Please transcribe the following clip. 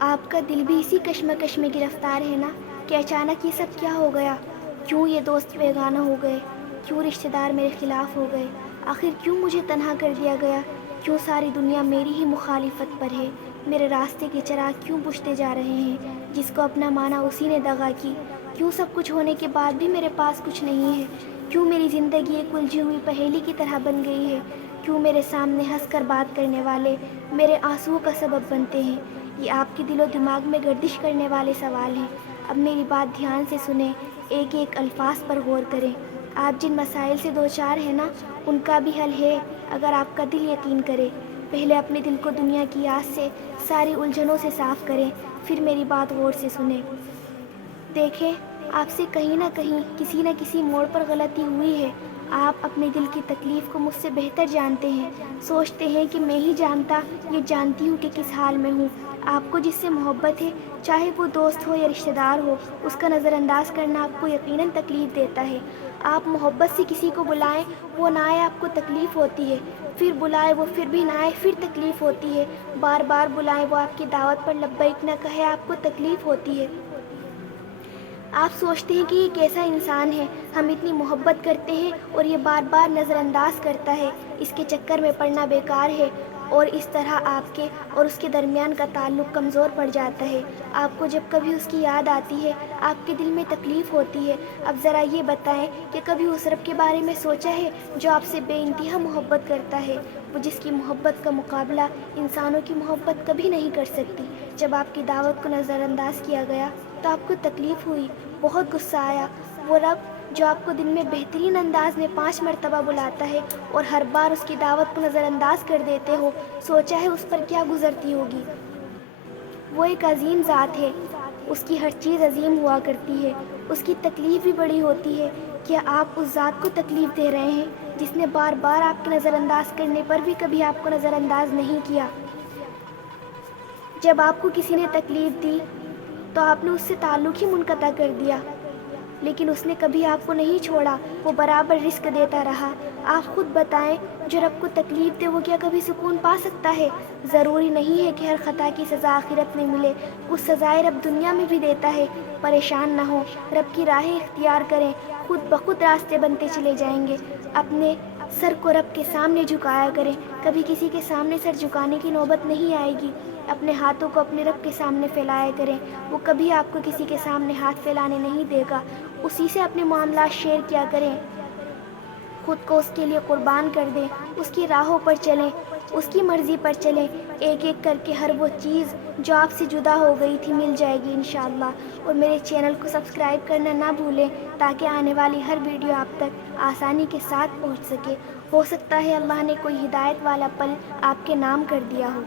آپ کا دل بھی اسی کشمکش میں گرفتار ہے نا کہ اچانک یہ سب کیا ہو گیا؟ کیوں یہ دوست بیگانہ ہو گئے؟ کیوں رشتہ دار میرے خلاف ہو گئے؟ آخر کیوں مجھے تنہا کر دیا گیا؟ کیوں ساری دنیا میری ہی مخالفت پر ہے؟ میرے راستے کے چراغ کیوں بجھتے جا رہے ہیں؟ جس کو اپنا مانا اسی نے دغا کی۔ کیوں سب کچھ ہونے کے بعد بھی میرے پاس کچھ نہیں ہے؟ کیوں میری زندگی ایک الجھی ہوئی پہیلی کی طرح بن گئی ہے؟ کیوں میرے سامنے ہنس کر بات کرنے والے میرے آنسوؤں کا سبب بنتے ہیں؟ یہ آپ کے دل و دماغ میں گردش کرنے والے سوال ہیں۔ اب میری بات دھیان سے سنیں، ایک ایک الفاظ پر غور کریں۔ آپ جن مسائل سے دوچار ہیں نا، ان کا بھی حل ہے اگر آپ کا دل یقین کرے۔ پہلے اپنے دل کو دنیا کی آس سے، ساری الجھنوں سے صاف کریں، پھر میری بات غور سے سنیں۔ دیکھیں، آپ سے کہیں نہ کہیں کسی نہ کسی موڑ پر غلطی ہوئی ہے۔ آپ اپنے دل کی تکلیف کو مجھ سے بہتر جانتے ہیں۔ سوچتے ہیں کہ میں ہی جانتا یا جانتی ہوں کہ کس حال میں ہوں۔ آپ کو جس سے محبت ہے، چاہے وہ دوست ہو یا رشتہ دار ہو، اس کا نظر انداز کرنا آپ کو یقیناً تکلیف دیتا ہے۔ آپ محبت سے کسی کو بلائیں، وہ نہ آئے، آپ کو تکلیف ہوتی ہے۔ پھر بلائیں، وہ پھر بھی نہ آئے، پھر تکلیف ہوتی ہے۔ بار بار بلائیں، وہ آپ کی دعوت پر لبیک نہ کہے، آپ کو تکلیف ہوتی ہے۔ آپ سوچتے ہیں کہ یہ کیسا انسان ہے، ہم اتنی محبت کرتے ہیں اور یہ بار بار نظر انداز کرتا ہے، اس کے چکر میں پڑنا بیکار ہے، اور اس طرح آپ کے اور اس کے درمیان کا تعلق کمزور پڑ جاتا ہے۔ آپ کو جب کبھی اس کی یاد آتی ہے، آپ کے دل میں تکلیف ہوتی ہے۔ اب ذرا یہ بتائیں کہ کبھی اس رب کے بارے میں سوچا ہے جو آپ سے بے انتہا محبت کرتا ہے، وہ جس کی محبت کا مقابلہ انسانوں کی محبت کبھی نہیں کر سکتی۔ جب آپ کی دعوت کو نظر انداز کیا گیا تو آپ کو تکلیف ہوئی، بہت غصہ آیا۔ وہ رب جو آپ کو دن میں بہترین انداز میں 5 مرتبہ بلاتا ہے اور ہر بار اس کی دعوت کو نظر انداز کر دیتے ہو، سوچا ہے اس پر کیا گزرتی ہوگی؟ وہ ایک عظیم ذات ہے، اس کی ہر چیز عظیم ہوا کرتی ہے، اس کی تکلیف بھی بڑی ہوتی ہے۔ کیا آپ اس ذات کو تکلیف دے رہے ہیں جس نے بار بار آپ کے نظر انداز کرنے پر بھی کبھی آپ کو نظر انداز نہیں کیا؟ جب آپ کو کسی نے تکلیف دی تو آپ نے اس سے تعلق ہی منقطع کر دیا، لیکن اس نے کبھی آپ کو نہیں چھوڑا، وہ برابر رزق دیتا رہا۔ آپ خود بتائیں، جو رب کو تکلیف دے وہ کیا کبھی سکون پا سکتا ہے؟ ضروری نہیں ہے کہ ہر خطا کی سزا آخرت میں ملے، کچھ سزائیں رب دنیا میں بھی دیتا ہے۔ پریشان نہ ہو، رب کی راہیں اختیار کریں، خود بخود راستے بنتے چلے جائیں گے۔ اپنے سر کو رب کے سامنے جھکایا کریں، کبھی کسی کے سامنے سر جھکانے کی نوبت نہیں آئے گی۔ اپنے ہاتھوں کو اپنے رب کے سامنے پھیلایا کریں، وہ کبھی آپ کو کسی کے سامنے ہاتھ پھیلانے نہیں دے گا۔ اسی سے اپنے معاملات شیئر کیا کریں، خود کو اس کے لیے قربان کر دیں، اس کی راہوں پر چلیں، اس کی مرضی پر چلیں۔ ایک ایک کر کے ہر وہ چیز جو آپ سے جدا ہو گئی تھی مل جائے گی انشاءاللہ۔ اور میرے چینل کو سبسکرائب کرنا نہ بھولیں تاکہ آنے والی ہر ویڈیو آپ تک آسانی کے ساتھ پہنچ سکے۔ ہو سکتا ہے اللہ نے کوئی ہدایت والا پل آپ کے نام کر دیا ہو۔